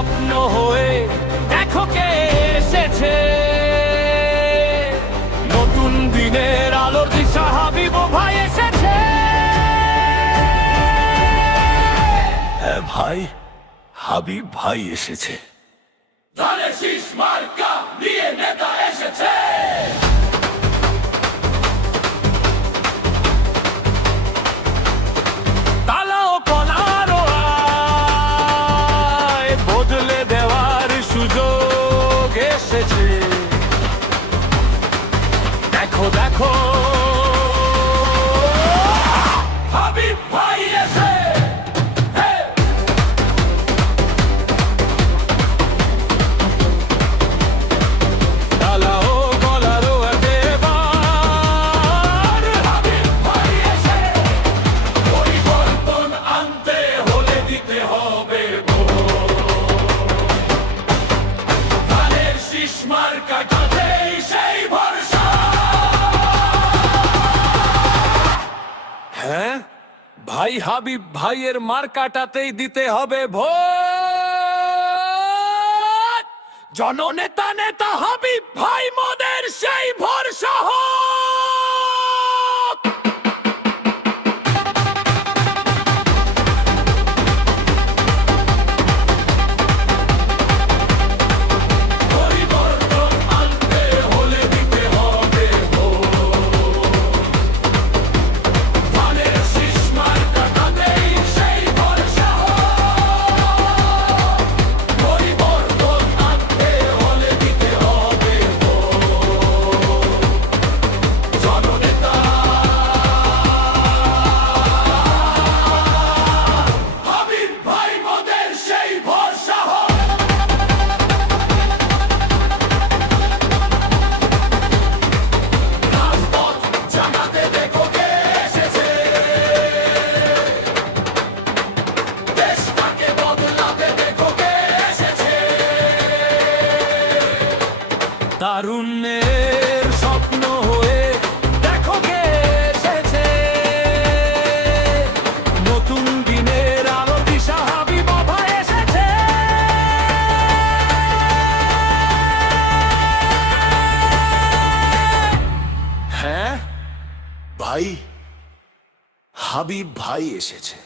স্বপ্ন হয়ে দেখো কে এসেছে। নতুন দিনের আলোর দিশা হাবিব ভাই এসেছে। হ্যাঁ ভাই, হাবিব ভাই এসেছে। ধানের শীষ মার্কা নিয়ে নেতা এসেছে। তালা ও কলারও আয়, বদলে দেওয়ার সুযোগ এসেছে। দেখো দেখো হাবিব ভাই এসে। তালা ও কলারও এবার হাবিব ভাই এসে। পরিবর্তন আনতে হলে দিতে হবে ভোট। ধানের শীষ মার্কাটাতেই সেই ভরসা। হ্যাঁ ভাই, হাবিব ভাইয়ের মার্কাটাতেই দিতে হবে ভোট। জননেতা নেতা হাবিব ভাই মোদের সেই ভরসা হোক। পরিবর্তন আনতে হলে দিতে হবে ভোট। ধানের শীষ মার্কাটাতেই সেই ভরসা হোক। পরিবর্তন আনতে হলে দিতে হবে ভোট। জননেতা হাবিব ভাই মোদের সেই ভরসা হোক। রাজপথ জানাতে দেখো কে এসেছে। দেশটাকে বদলাতে দেখো কে এসেছে। তারুণ্যের স্বপ্ন হয়ে দেখো কে এসেছে। নতুন দিনের আলো দিশা হাবিব ভাই এসেছে। হ্যাঁ ভাই, হাবিব ভাই এসেছে।